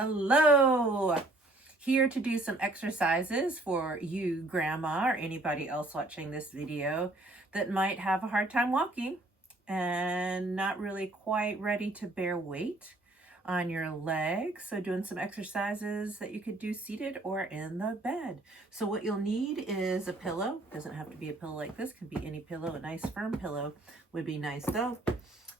Hello! Here to do some exercises for you, Grandma, or anybody else watching this video that might have a hard time walking and not really quite ready to bear weight on your legs. So doing some exercises that you could do seated or in the bed. So what you'll need is a pillow. Doesn't have to be a pillow like this, could be any pillow. A nice firm pillow would be nice though.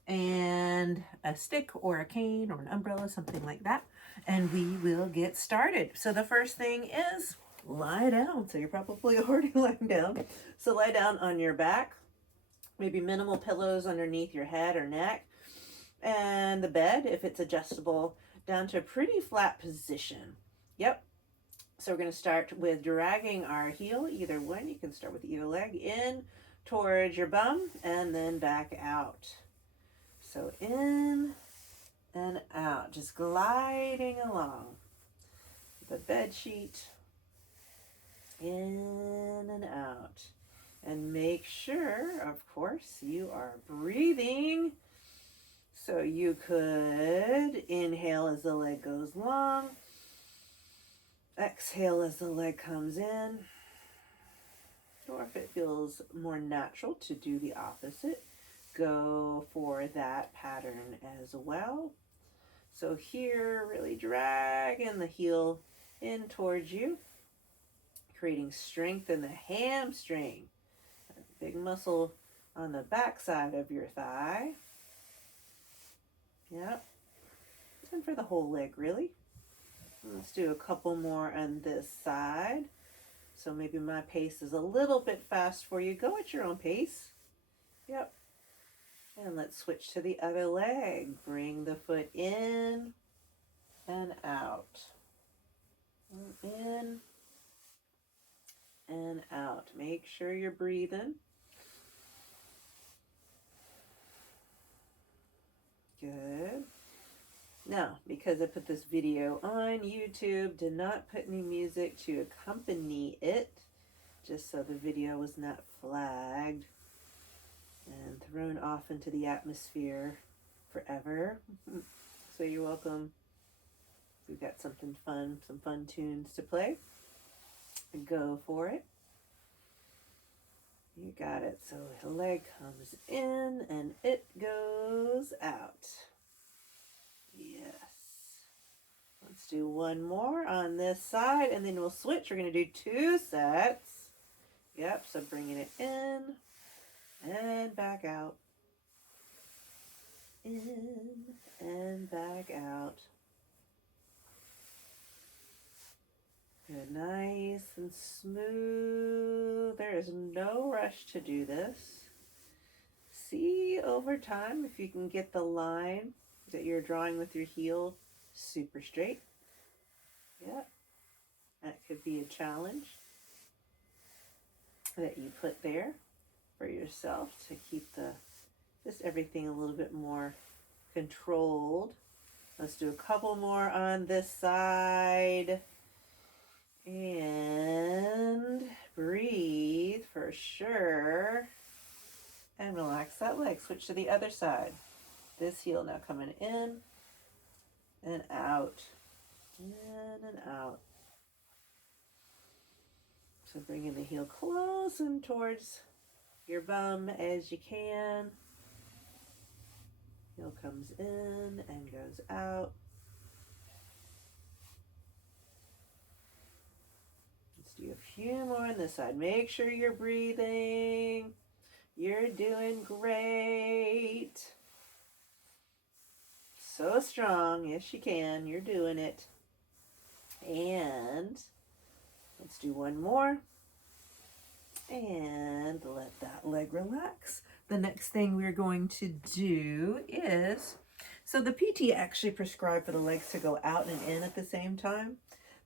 And a stick or a cane or an umbrella, something like that. And we will get started. So the first thing is lie down. So you're probably already lying down. So lie down on your back, maybe minimal pillows underneath your head or neck, and the bed, if it's adjustable, down to a pretty flat position. Yep. So we're going to start with dragging our heel, either one. You can start with either leg in towards your bum and then back out. So in and out, just gliding along. The bed sheet, in and out. And make sure, of course, you are breathing. So you could inhale as the leg goes long, exhale as the leg comes in, or if it feels more natural to do the opposite, go for that pattern as well. So here, really dragging the heel in towards you, creating strength in the hamstring, a big muscle on the back side of your thigh. Yep. And for the whole leg, really. Let's do a couple more on this side. So maybe my pace is a little bit fast for you. Go at your own pace. Yep. And let's switch to the other leg. Bring the foot in and out. In and out. Make sure you're breathing. Good. Now, because I put this video on YouTube, did not put any music to accompany it, just so the video was not flagged and thrown off into the atmosphere forever. So you're welcome. We've got something fun, some fun tunes to play. Go for it. You got it. So the leg comes in and it goes out. Yes. Let's do one more on this side and then we'll switch. We're going to do 2 sets. Yep. So bringing it in and back out. In and back out. Good, nice and smooth. There is no rush to do this. See over time if you can get the line that you're drawing with your heel super straight. Yep. That could be a challenge that you put there for yourself to keep just everything a little bit more controlled. Let's do a couple more on this side. And breathe for sure. And relax that leg. Switch to the other side. This heel now coming in and out. In and out. So bringing the heel close and towards your bum as you can. Heel comes in and goes out. Let's do a few more on this side. Make sure you're breathing. You're doing great. So strong. Yes, you can. You're doing it. And let's do one more. And let that leg relax. The next thing we're going to do is, so the PT actually prescribed for the legs to go out and in at the same time.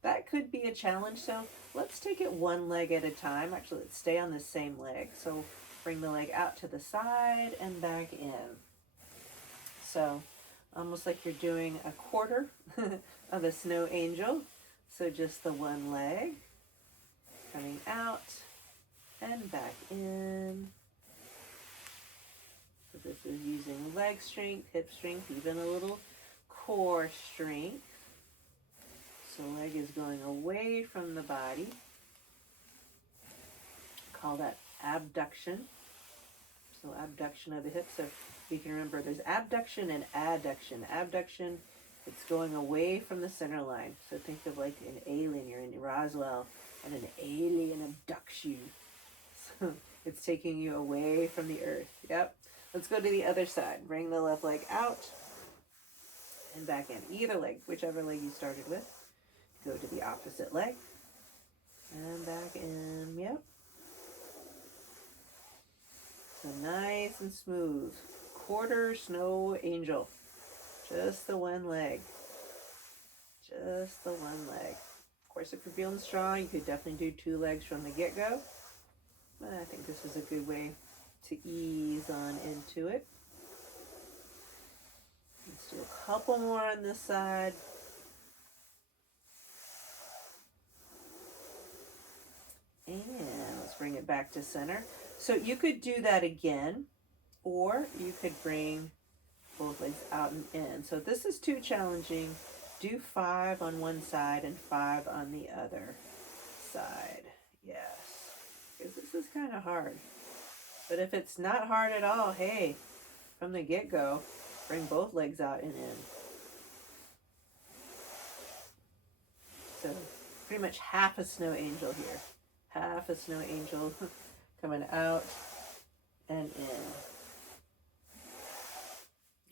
That could be a challenge. So let's take it one leg at a time. Actually, let's stay on the same leg. So bring the leg out to the side and back in. So almost like you're doing a quarter of a snow angel. So just the one leg coming out and back in. So this is using leg strength, hip strength, even a little core strength. leg is going away from the body. Call that abduction. So abduction of the hips. So you can remember there's abduction and adduction. Abduction, it's going away from the center line. So think of like an alien. You're in Roswell and an alien abducts you. So it's taking you away from the earth. Yep. Let's go to the other side. Bring the left leg out and back in. Either leg, whichever leg you started with. Go to the opposite leg and back in. Yep. So nice and smooth. Quarter snow angel. Just the one leg. Just the one leg. Of course, if you're feeling strong, you could definitely do 2 legs from the get-go. But I think this is a good way to ease on into it. Let's do a couple more on this side. And let's bring it back to center. So you could do that again, or you could bring both legs out and in. So if this is too challenging, do 5 on one side and 5 on the other side. Yes, because this is kind of hard. But if it's not hard at all, hey, from the get-go, bring both legs out and in. So pretty much half a snow angel here. Half a snow angel coming out and in.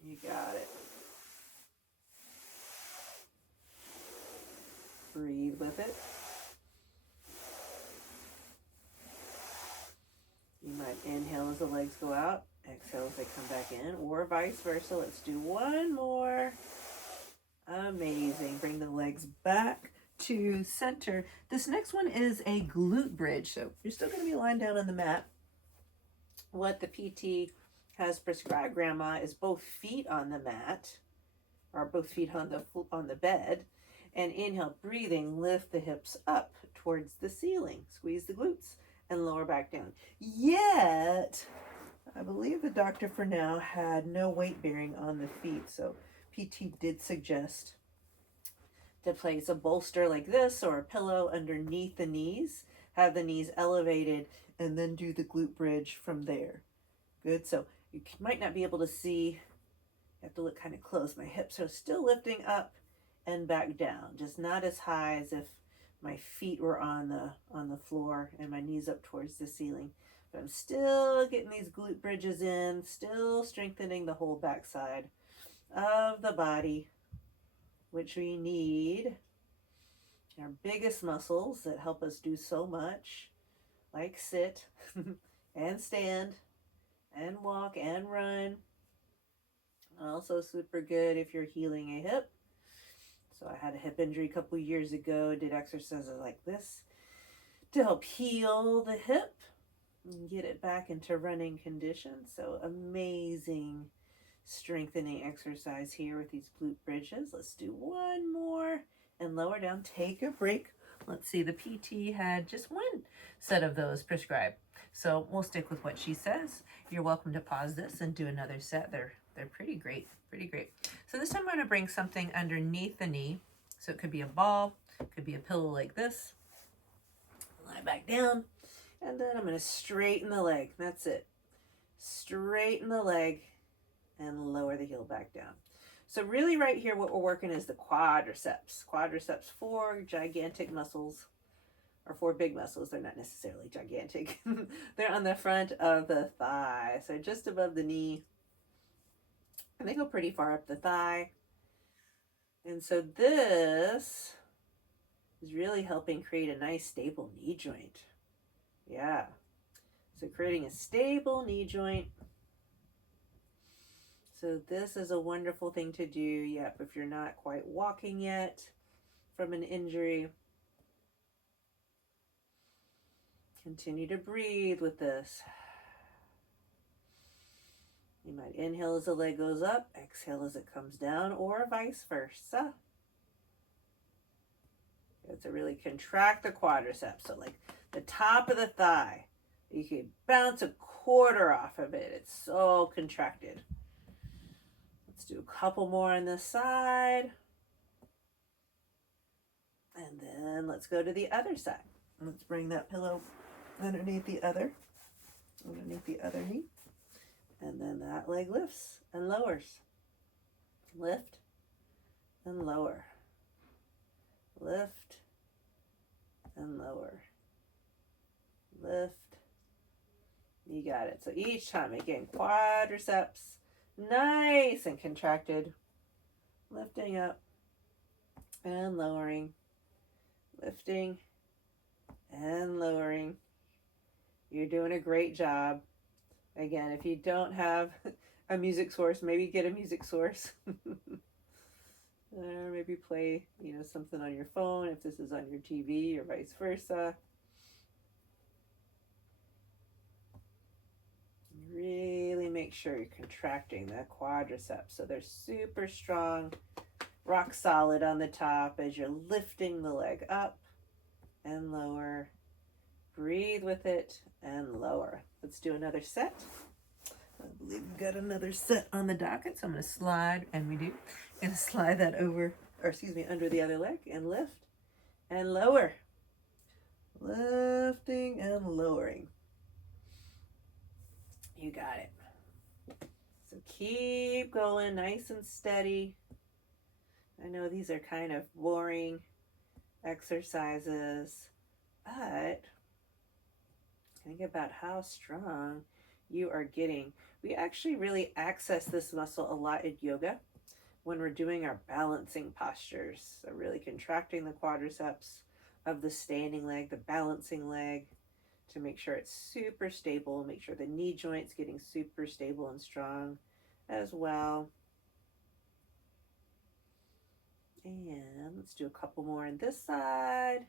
You got it. Breathe with it. You might inhale as the legs go out, exhale as they come back in, or vice versa. Let's do one more. Amazing. Bring the legs back to center. This next one is a glute bridge. So you're still going to be lying down on the mat. What the PT has prescribed, Grandma, is both feet on the mat, or both feet on the bed, and inhale, breathing, lift the hips up towards the ceiling. Squeeze the glutes and lower back down. Yet, I believe the doctor for now had no weight bearing on the feet, so PT did suggest to place a bolster like this or a pillow underneath the knees, have the knees elevated, and then do the glute bridge from there. Good. So you might not be able to see. You have to look kind of close. My hips are still lifting up and back down, just not as high as if my feet were on the floor and my knees up towards the ceiling. But I'm still getting these glute bridges in, still strengthening the whole backside of the body, which we need. Our biggest muscles that help us do so much, like sit and stand and walk and run. Also super good if you're healing a hip. So I had a hip injury a couple years ago, did exercises like this to help heal the hip and get it back into running condition. So amazing strengthening exercise here with these glute bridges. Let's do one more and lower down. Take a break. Let's see, the PT had just one set of those prescribed. So we'll stick with what she says. You're welcome to pause this and do another set. They're pretty great, pretty great. So this time I'm going to bring something underneath the knee. So it could be a ball, it could be a pillow like this. Lie back down, and then I'm going to straighten the leg. That's it. Straighten the leg and lower the heel back down. So really right here what we're working is the quadriceps. Quadriceps, 4 gigantic muscles, or 4 big muscles. They're not necessarily gigantic. They're on the front of the thigh, so just above the knee. And they go pretty far up the thigh. And so this is really helping create a nice stable knee joint. Yeah. So creating a stable knee joint. So this is a wonderful thing to do. Yep, if you're not quite walking yet from an injury. Continue to breathe with this. You might inhale as the leg goes up, exhale as it comes down, or vice versa. You have to really contract the quadriceps. So like the top of the thigh, you can bounce a quarter off of it. It's so contracted. Let's do a couple more on this side. And then let's go to the other side. Let's bring that pillow underneath the other knee. And then that leg lifts and lowers. Lift and lower. Lift and lower. Lift. You got it. So each time, again, quadriceps, nice and contracted. Lifting up and lowering. Lifting and lowering. You're doing a great job. Again, if you don't have a music source, maybe get a music source. Or maybe play, something on your phone if this is on your TV or vice versa. Really make sure you're contracting the quadriceps so they're super strong, rock solid on the top as you're lifting the leg up and lower. Breathe with it and lower. Let's do another set. I believe we've got another set on the docket, so I'm going to slide, and we do. I'm going to slide that under the other leg and lift and lower. Lifting and lowering. You got it. So keep going nice and steady. I know these are kind of boring exercises, but think about how strong you are getting. We actually really access this muscle a lot in yoga when we're doing our balancing postures. So really contracting the quadriceps of the standing leg, the balancing leg, to make sure it's super stable, make sure the knee joint's getting super stable and strong as well. And let's do a couple more on this side.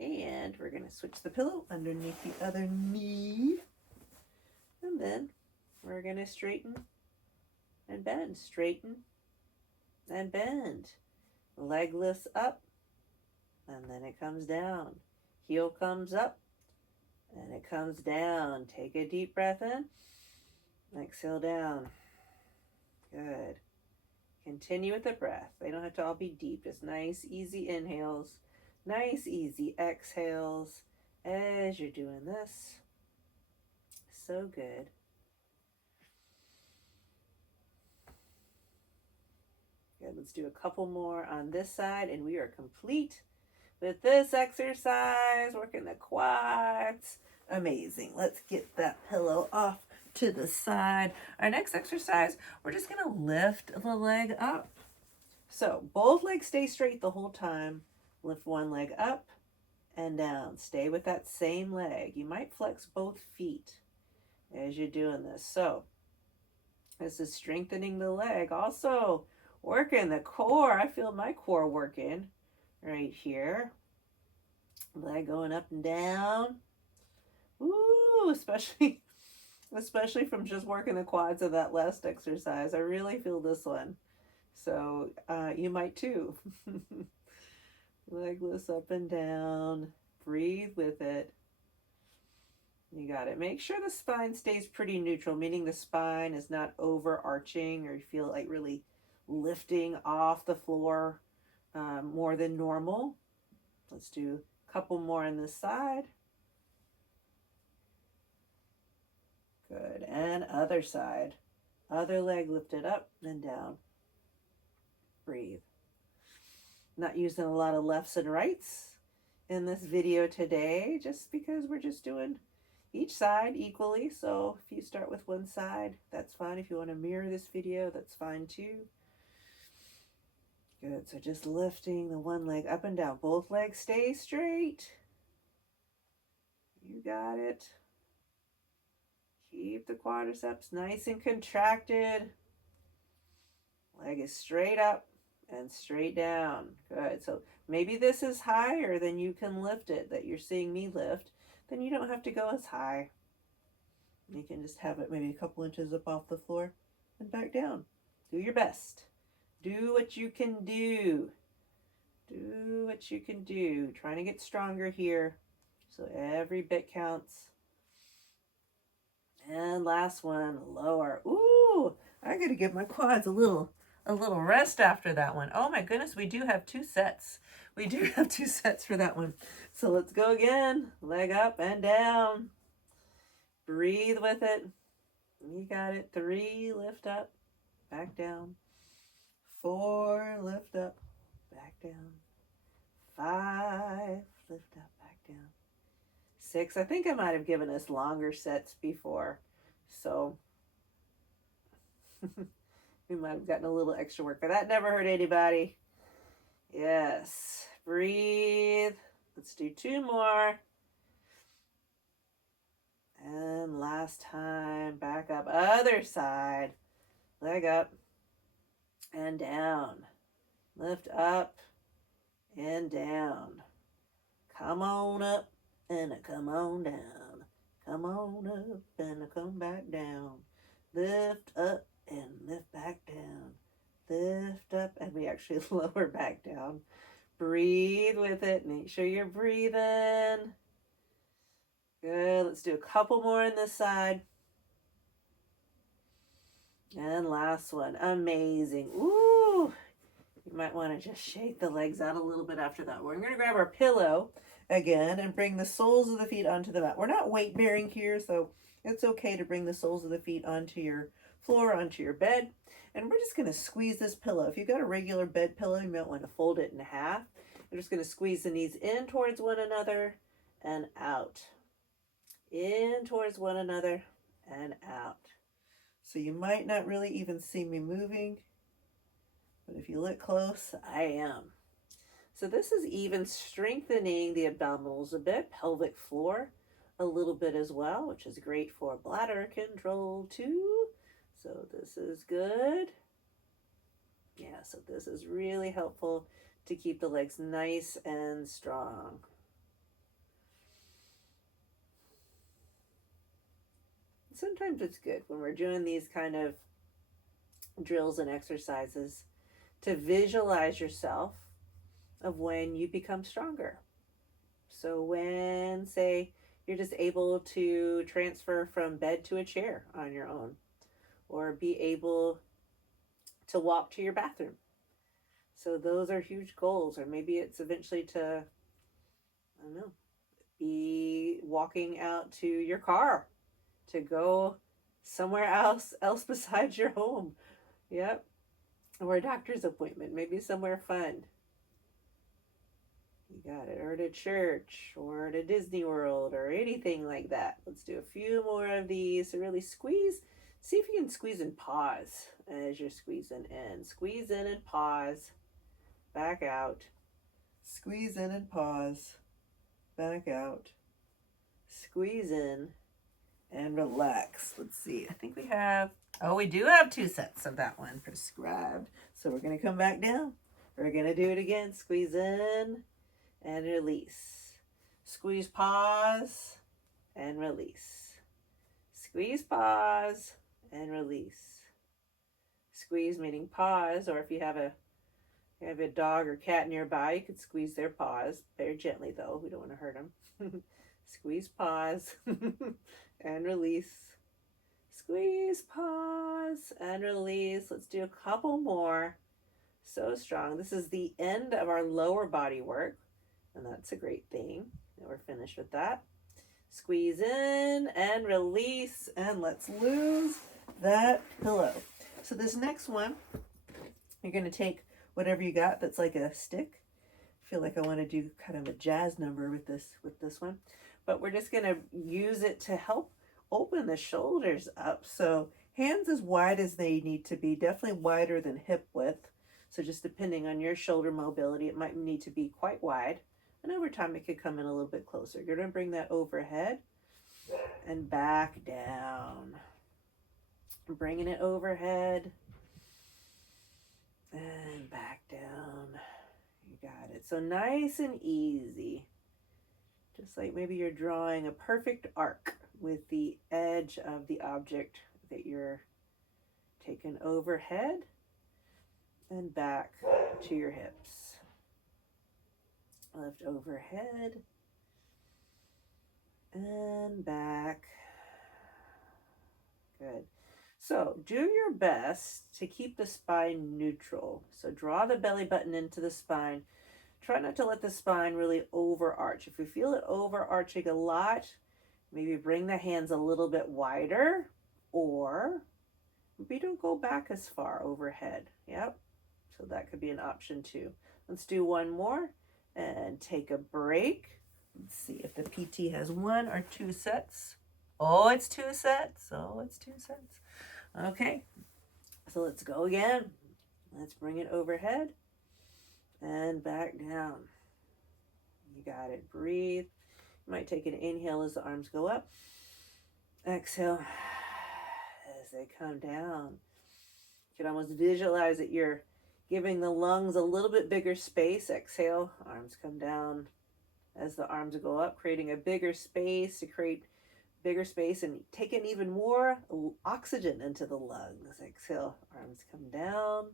And we're going to switch the pillow underneath the other knee. And then we're going to straighten and bend. Straighten and bend. Leg lifts up and then it comes down. Heel comes up and it comes down. Take a deep breath in. Exhale down. Good. Continue with the breath. They don't have to all be deep. Just nice, easy inhales. Nice, easy exhales as you're doing this. So good. Good. Let's do a couple more on this side, and we are complete with this exercise. Working the quads. Amazing. Let's get that pillow off to the side. Our next exercise, we're just going to lift the leg up. So both legs stay straight the whole time. Lift one leg up and down. Stay with that same leg. You might flex both feet as you're doing this. So this is strengthening the leg. Also working the core. I feel my core working right here. Leg going up and down. Ooh, especially from just working the quads of that last exercise. I really feel this one. So you might too. Leg lifts up and down. Breathe with it. You got it. Make sure the spine stays pretty neutral, meaning the spine is not overarching or you feel like really lifting off the floor more than normal. Let's do a couple more on this side. Good. And other side. Other leg lifted up and down. Breathe. Not using a lot of lefts and rights in this video today, just because we're just doing each side equally. So if you start with one side, that's fine. If you want to mirror this video, that's fine too. Good. So just lifting the one leg up and down. Both legs stay straight. You got it. Keep the quadriceps nice and contracted. Leg is straight up and straight down. Good. So maybe this is higher than you can lift it, that you're seeing me lift. Then you don't have to go as high. You can just have it maybe a couple inches up off the floor and back down. Do your best. Do what you can do. Do what you can do. Trying to get stronger here. So every bit counts. And last one, lower. Ooh, I gotta give my quads a little a little rest after that one. Oh my goodness, we do have 2 sets. We do have 2 sets for that one. So let's go again. Leg up and down. Breathe with it. You got it. 3, lift up, back down. 4, lift up, back down. 5, lift up, back down. 6, I think I might have given us longer sets before. So we might have gotten a little extra work for that. Never hurt anybody. Yes. Breathe. Let's do 2 more. And last time, back up. Other side. Leg up and down. Lift up and down. Come on up and come on down. Come on up and come back down. Lift up and lift back down. Lift up, and we actually lower back down. Breathe with it. Make sure you're breathing. Good. Let's do a couple more on this side. And last one. Amazing. Ooh. You might want to just shake the legs out a little bit after that. We're going to grab our pillow again and bring the soles of the feet onto the mat. We're not weight bearing here, so it's okay to bring the soles of the feet onto your floor, onto your bed. And we're just going to squeeze this pillow. If you've got a regular bed pillow, you might want to fold it in half. We're just going to squeeze the knees in towards one another and out. In towards one another and out. So you might not really even see me moving, but if you look close, I am. So this is even strengthening the abdominals a bit, pelvic floor a little bit as well, which is great for bladder control too. So this is good. Yeah, so this is really helpful to keep the legs nice and strong. Sometimes it's good when we're doing these kind of drills and exercises to visualize yourself of when you become stronger. So when, say, you're just able to transfer from bed to a chair on your own, or be able to walk to your bathroom. So those are huge goals. Or maybe it's eventually to, I don't know, be walking out to your car to go somewhere else besides your home. Yep. Or a doctor's appointment, maybe somewhere fun. You got it. Or to church, or to Disney World, or anything like that. Let's do a few more of these to really squeeze. See if you can squeeze and pause as you're squeezing in. Squeeze in and pause. Back out. Squeeze in and pause. Back out. Squeeze in and relax. Let's see. I think we have, we do have 2 sets of that one prescribed. So we're going to come back down. We're going to do it again. Squeeze in and release. Squeeze, pause, and release. Squeeze, pause, and release. Squeeze meaning pause, or if you have a dog or cat nearby, you could squeeze their paws. Very gently though, we don't want to hurt them. Squeeze, pause, and release. Squeeze, pause, and release. Let's do a couple more. So strong. This is the end of our lower body work, and that's a great thing that we're finished with that. Squeeze in and release, and let's lose that pillow. So this next one, you're going to take whatever you got that's like a stick. I feel like I want to do kind of a jazz number with this one, but we're just going to use it to help open the shoulders up. So hands as wide as they need to be, definitely wider than hip width. So just depending on your shoulder mobility, it might need to be quite wide. And over time, it could come in a little bit closer. You're going to bring that overhead and back down. Bringing it overhead and back down. You got it. So nice and easy. Just like maybe you're drawing a perfect arc with the edge of the object that you're taking overhead and back to your hips. Lift overhead and back. Good. So do your best to keep the spine neutral. So draw the belly button into the spine. Try not to let the spine really overarch. If you feel it overarching a lot, maybe bring the hands a little bit wider, or maybe don't go back as far overhead. Yep. So that could be an option too. Let's do one more and take a break. Let's see if the PT has 1 or 2 sets. Oh, it's 2 sets. Oh, it's 2 sets. Okay. So let's go again. Let's bring it overhead and back down. You got it. Breathe. You might take an inhale as the arms go up. Exhale as they come down. You can almost visualize that you're giving the lungs a little bit bigger space. Exhale, arms come down as the arms go up, creating a bigger space to create bigger space and take in even more oxygen into the lungs. Exhale, arms come down.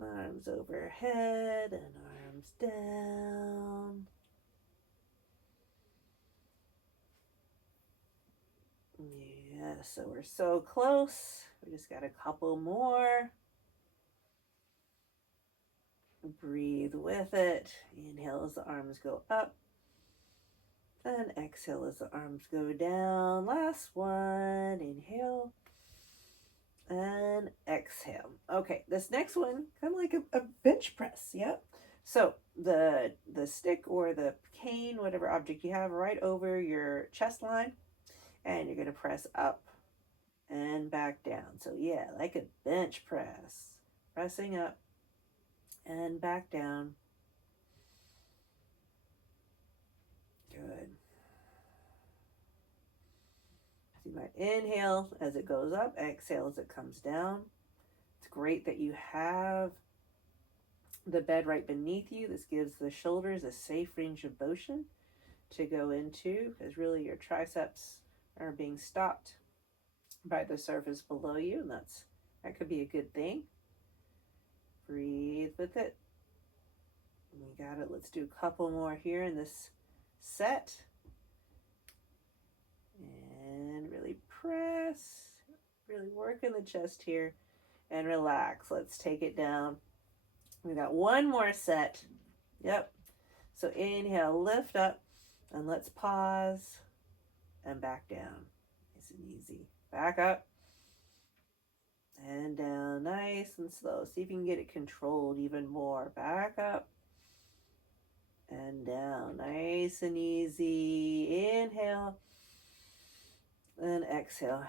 Arms overhead and arms down. Yeah, so we're so close. We just got a couple more. Breathe with it. Inhale as the arms go up. And exhale as the arms go down. Last one. Inhale. And exhale. Okay, this next one, kind of like a bench press. Yep. So the stick or the cane, whatever object you have, right over your chest line. And you're going to press up and back down. So yeah, like a bench press. Pressing up and back down. Good. So you might inhale as it goes up, exhale as it comes down. It's great that you have the bed right beneath you. This gives the shoulders a safe range of motion to go into, because really your triceps are being stopped by the surface below you, and that could be a good thing. Breathe with it. We got it. Let's do a couple more here in this set. And really press. Really work in the chest here. And relax. Let's take it down. We got one more set. Yep. So inhale, lift up, and let's pause and back down. Nice and easy. Back up and down, nice and slow. See if you can get it controlled even more. Back up and down, nice and easy. Inhale and exhale.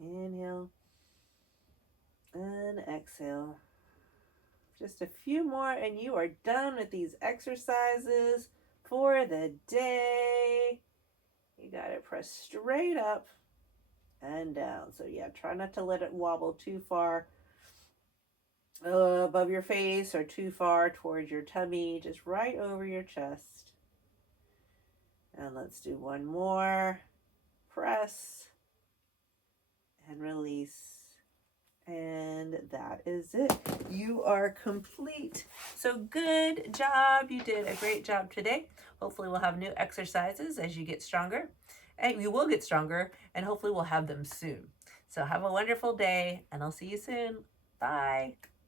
Inhale and exhale. Just a few more and you are done with these exercises for the day. You got to press straight up and down. So yeah, try not to let it wobble too far above your face or too far towards your tummy, just right over your chest. And let's do one more. Press and release. And that is it. You are complete. So good job. You did a great job today. Hopefully we'll have new exercises as you get stronger. And you will get stronger, and hopefully we'll have them soon. So have a wonderful day, and I'll see you soon. Bye.